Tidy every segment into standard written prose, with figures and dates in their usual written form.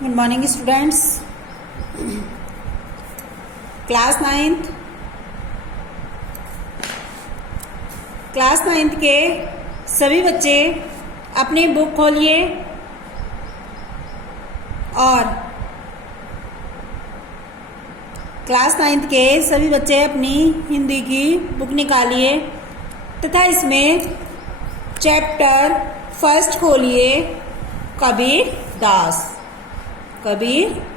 Good morning students. Class ninth के सभी बच्चे अपनी बुक खोलिए और क्लास नाइन्थ के सभी बच्चे अपनी हिंदी की बुक निकालिए तथा इसमें चैप्टर फर्स्ट खोलिए कबीर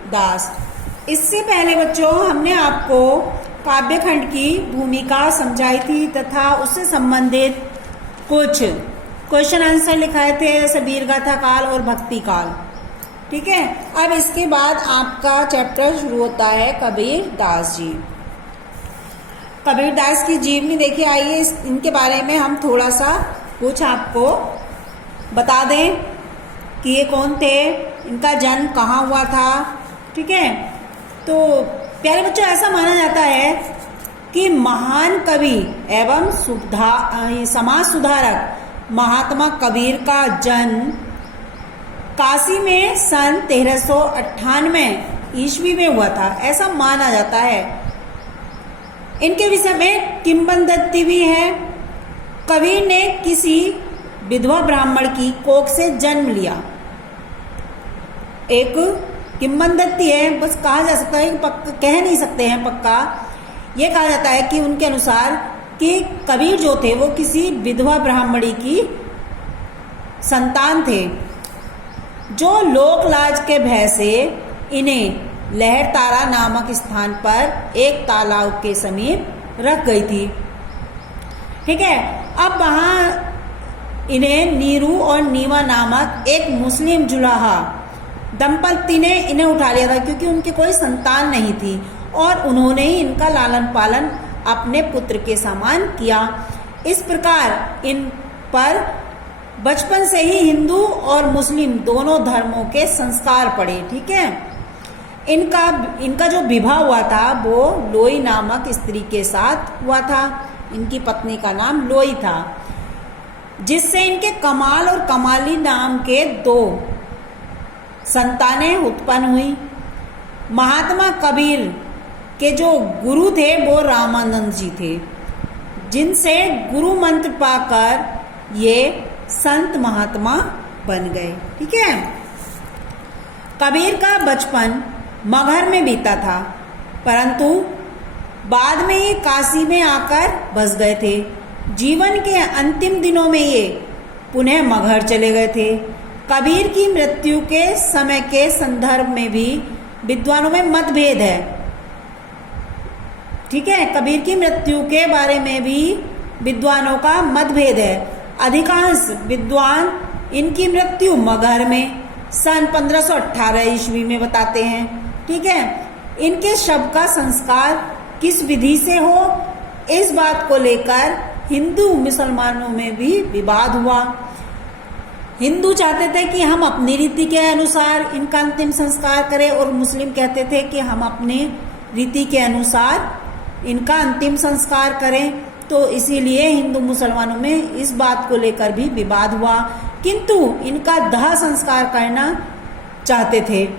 दास। इससे पहले बच्चों हमने आपको काव्यखंड की भूमिका समझाई थी तथा उससे संबंधित कुछ क्वेश्चन आंसर लिखाए थे, जैसे वीरगाथा काल और भक्ति काल। ठीक है, अब इसके बाद आपका चैप्टर शुरू होता है कबीर दास जी। कबीर दास की जीवनी देखिए, आइए इनके बारे में हम थोड़ा सा कुछ आपको बता दें कि ये कौन थे, इनका जन्म कहाँ हुआ था। ठीक है, तो प्यारे बच्चों ऐसा माना जाता है कि महान कवि एवं समाज सुधारक महात्मा कबीर का जन्म काशी में सन 1398 ईस्वी में हुआ था, ऐसा माना जाता है। इनके विषय में किंवदंती भी है। कबीर ने किसी विधवा ब्राह्मण की कोख से जन्म लिया। एक किंवदंती है, बस कहा जा सकता है, कह नहीं सकते हैं पक्का। ये कहा जाता है कि उनके अनुसार कि कबीर जो थे वो किसी विधवा ब्राह्मणी की संतान थे, जो लोक लाज के भय से इन्हें लहरतारा नामक स्थान पर एक तालाब के समीप रख गई थी। ठीक है, अब वहाँ इन्हें नीरू और नीवा नामक एक मुस्लिम जुलाहा दंपति ने इन्हें उठा लिया था, क्योंकि उनकी कोई संतान नहीं थी और उन्होंने ही इनका लालन पालन अपने पुत्र के समान किया। इस प्रकार इन पर बचपन से ही हिंदू और मुस्लिम दोनों धर्मों के संस्कार पड़े। ठीक है, इनका जो विवाह हुआ था वो लोई नामक स्त्री के साथ हुआ था। इनकी पत्नी का नाम लोई था, जिससे इनके कमाल और कमाली नाम के दो संतानें उत्पन्न हुई। महात्मा कबीर के जो गुरु थे वो रामानंद जी थे, जिनसे गुरु मंत्र पाकर ये संत महात्मा बन गए। ठीक है, कबीर का बचपन मगहर में बीता था, परंतु बाद में ये काशी में आकर बस गए थे। जीवन के अंतिम दिनों में ये पुनः मगहर चले गए थे। कबीर की मृत्यु के समय के संदर्भ में भी विद्वानों में मतभेद है। ठीक है, कबीर की मृत्यु के बारे में भी विद्वानों का मतभेद है। अधिकांश विद्वान इनकी मृत्यु मगहर में सन 1518 ईस्वी में बताते हैं। ठीक है, इनके शव का संस्कार किस विधि से हो, इस बात को लेकर हिंदू मुसलमानों में भी विवाद हुआ। हिंदू चाहते थे कि हम अपनी रीति के अनुसार इनका अंतिम संस्कार करें और मुस्लिम कहते थे कि हम अपनी रीति के अनुसार इनका अंतिम संस्कार करें। तो इसीलिए हिंदू मुसलमानों में इस बात को लेकर भी विवाद हुआ, किंतु इनका दाह संस्कार करना चाहते थे।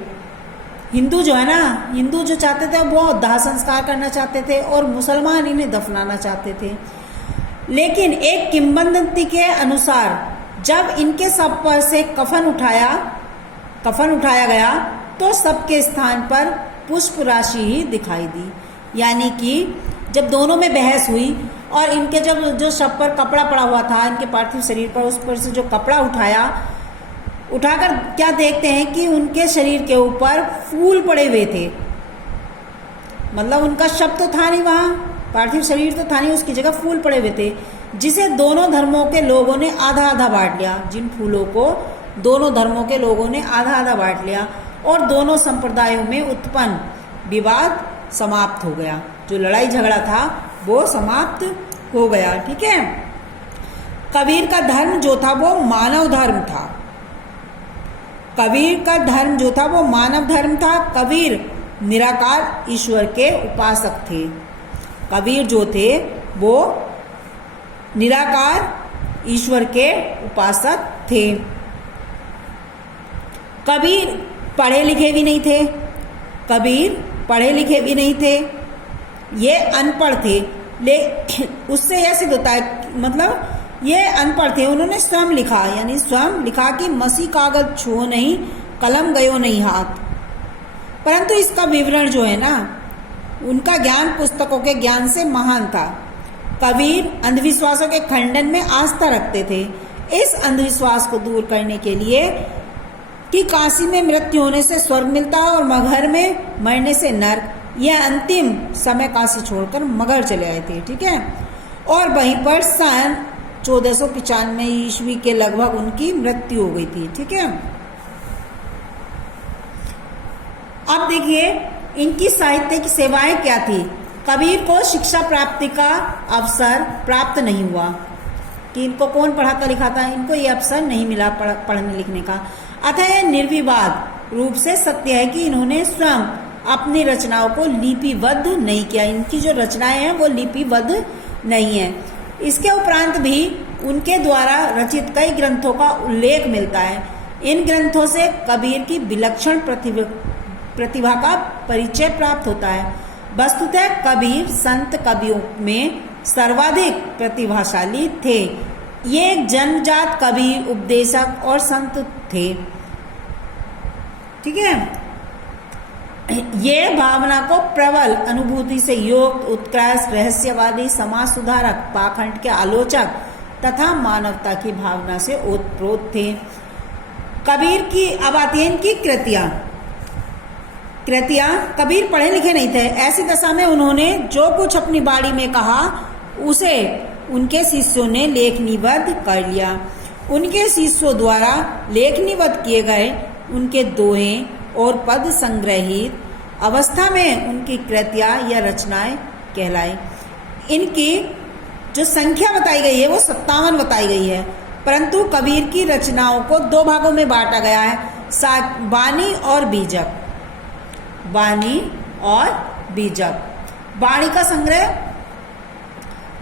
हिंदू जो है ना, हिंदू जो चाहते थे वो दाह संस्कार करना चाहते थे और मुसलमान इन्हें दफनाना चाहते थे। लेकिन एक किंवदंती के अनुसार जब इनके शव पर से कफन उठाया गया तो शव के स्थान पर पुष्प राशि ही दिखाई दी। यानी कि जब दोनों में बहस हुई और इनके जब जो शव पर कपड़ा पड़ा हुआ था इनके पार्थिव शरीर पर, उस पर से जो कपड़ा उठाकर क्या देखते हैं कि उनके शरीर के ऊपर फूल पड़े हुए थे। मतलब उनका शव तो था नहीं, वहाँ पार्थिव शरीर तो था नहीं, उसकी जगह फूल पड़े हुए थे, जिसे दोनों धर्मों के लोगों ने आधा आधा बांट लिया। जिन फूलों को दोनों धर्मों के लोगों ने आधा आधा बांट लिया और दोनों संप्रदायों में उत्पन्न विवाद समाप्त हो गया। जो लड़ाई झगड़ा था वो समाप्त हो गया। ठीक है, कबीर का धर्म जो था वो मानव धर्म था। कबीर निराकार ईश्वर के उपासक थे। कबीर जो थे वो निराकार ईश्वर के उपासक थे। कबीर पढ़े लिखे भी नहीं थे, कबीर पढ़े लिखे भी नहीं थे, ये अनपढ़ थे। उससे यह सिद्ध होता है, मतलब ये अनपढ़ थे, उन्होंने स्वयं लिखा, यानी स्वयं लिखा कि मसी कागज छुओ नहीं, कलम गयो नहीं हाथ। परंतु इसका विवरण जो है ना, उनका ज्ञान पुस्तकों के ज्ञान से महान था। कबीर अंधविश्वासों के खंडन में आस्था रखते थे। इस अंधविश्वास को दूर करने के लिए कि काशी में मृत्यु होने से स्वर्ग मिलता है और मगहर में मरने से नरक, यह अंतिम समय काशी छोड़कर मगहर चले आए थे। ठीक है, और वहीं पर सन 1495 ईस्वी के लगभग उनकी मृत्यु हो गई थी। ठीक है, अब देखिए इनकी साहित्य की सेवाएं क्या थी। कबीर को शिक्षा प्राप्ति का अवसर प्राप्त नहीं हुआ, कि इनको कौन पढ़ाता लिखाता, इनको ये अवसर नहीं मिला पढ़ने लिखने का। अतः यह निर्विवाद रूप से सत्य है कि इन्होंने स्वयं अपनी रचनाओं को लिपिबद्ध नहीं किया। इनकी जो रचनाएं हैं वो लिपिबद्ध नहीं है। इसके उपरांत भी उनके द्वारा रचित कई ग्रंथों का उल्लेख मिलता है। इन ग्रंथों से कबीर की विलक्षण प्रतिभा का परिचय प्राप्त होता है। वस्तुतः कबीर संत कवियों में सर्वाधिक प्रतिभाशाली थे। ये एक जन्मजात कवि, उपदेशक और संत थे। ठीक है, ये भावना को प्रबल अनुभूति से युक्त, उत्कृष्ट, रहस्यवादी, समाज सुधारक, पाखंड के आलोचक तथा मानवता की भावना से ओतप्रोत थे। कबीर की, अब आती है इनकी कृतियां। कबीर पढ़े लिखे नहीं थे। ऐसी दशा में उन्होंने जो कुछ अपनी बाणी में कहा उसे उनके शिष्यों ने लेखनीबद्ध कर लिया। उनके शिष्यों द्वारा लेखनीबद्ध किए गए उनके दोहे और पद संग्रहित अवस्था में उनकी कृतियां या रचनाएं कहलाई। इनकी जो संख्या बताई गई है वो 57 बताई गई है, परंतु कबीर की रचनाओं को 2 भागों में बांटा गया है, वाणी और बीजक। वाणी और बीजक। वाणी का संग्रह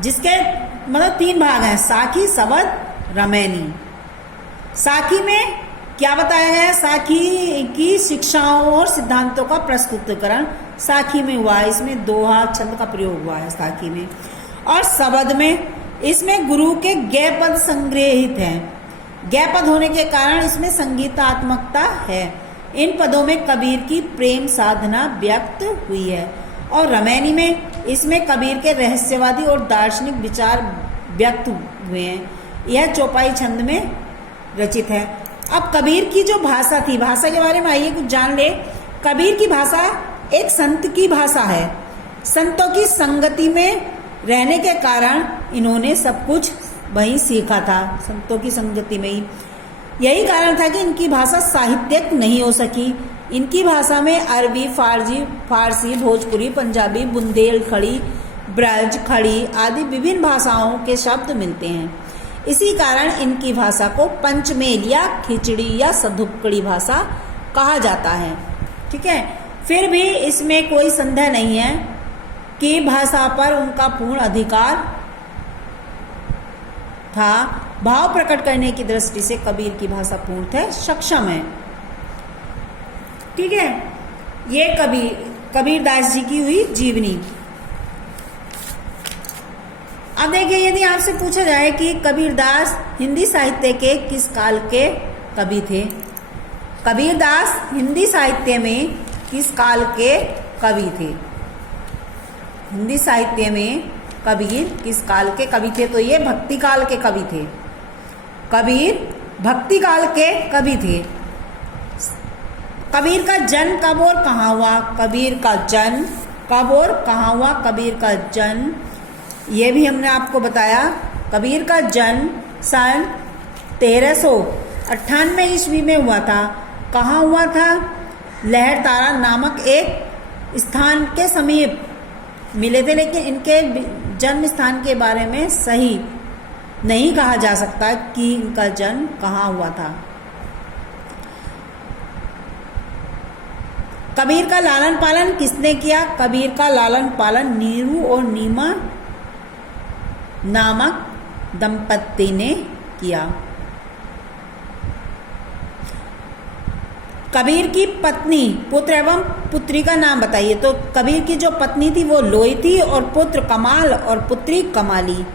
जिसके मतलब 3 भाग हैं, साखी, सबद, रमैनी। साखी में क्या बताया है, साखी की शिक्षाओं और सिद्धांतों का प्रस्तुतिकरण साखी में हुआ है। इसमें दोहा छंद का प्रयोग हुआ है साखी में। और सबद में, इसमें गुरु के गय पद संग्रहित हैं। गय पद होने के कारण इसमें संगीतात्मकता है। इन पदों में कबीर की प्रेम साधना व्यक्त हुई है। और रमैनी में, इसमें कबीर के रहस्यवादी और दार्शनिक विचार व्यक्त हुए हैं। यह चौपाई छंद में रचित है। अब कबीर की जो भाषा थी, भाषा के बारे में आइए कुछ जान ले। कबीर की भाषा एक संत की भाषा है। संतों की संगति में रहने के कारण इन्होंने सब कुछ वहीं सीखा था, संतों की संगति में ही। यही कारण था कि इनकी भाषा साहित्यिक नहीं हो सकी। इनकी भाषा में अरबी, फारसी, भोजपुरी, पंजाबी, बुंदेलखड़ी, ब्रज, खड़ी आदि विभिन्न भाषाओं के शब्द मिलते हैं। इसी कारण इनकी भाषा को पंचमेल या खिचड़ी या सधुक्कड़ी भाषा कहा जाता है। ठीक है, फिर भी इसमें कोई संदेह नहीं है कि भाषा पर उनका पूर्ण अधिकार था। भाव प्रकट करने की दृष्टि से कबीर की भाषा पूर्णतः सक्षम है। ठीक है, ये कबीरदास जी की हुई जीवनी। अब देखिए, यदि आपसे पूछा जाए कि कबीरदास हिंदी साहित्य के किस काल के कवि थे। कबीरदास हिंदी साहित्य में किस काल के कवि थे। हिंदी साहित्य में कबीर किस काल के कवि थे, तो ये भक्ति काल के कवि थे। कबीर भक्ति काल के कवि थे। कबीर का जन्म कब और कहाँ हुआ। कबीर का जन्म कब और कहाँ हुआ। कबीर का जन्म ये भी हमने आपको बताया। कबीर का जन्म सन 1398 ईस्वी में हुआ था। कहाँ हुआ था। लहरतारा नामक एक स्थान के समीप मिले थे, लेकिन इनके जन्म स्थान के बारे में सही नहीं कहा जा सकता कि इनका जन्म कहाँ हुआ था। कबीर का लालन पालन किसने किया। कबीर का लालन पालन नीरू और नीमा नामक दंपत्ति ने किया। कबीर की पत्नी, पुत्र एवं पुत्री का नाम बताइए। तो कबीर की जो पत्नी थी वो लोई थी और पुत्र कमाल और पुत्री कमाली।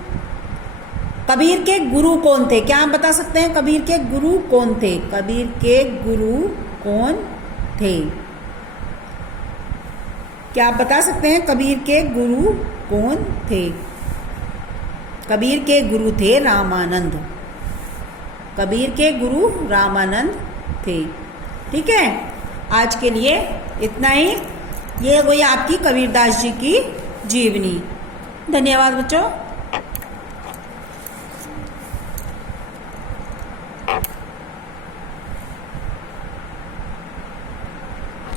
कबीर के गुरु कौन थे? क्या आप बता सकते हैं कबीर के गुरु कौन थे? कबीर के गुरु कौन थे? क्या आप बता सकते हैं कबीर के गुरु कौन थे? कबीर के गुरु थे रामानंद। कबीर के गुरु रामानंद थे। ठीक है, आज के लिए इतना ही। ये हुई आपकी कबीरदास जी की जीवनी। धन्यवाद बच्चों।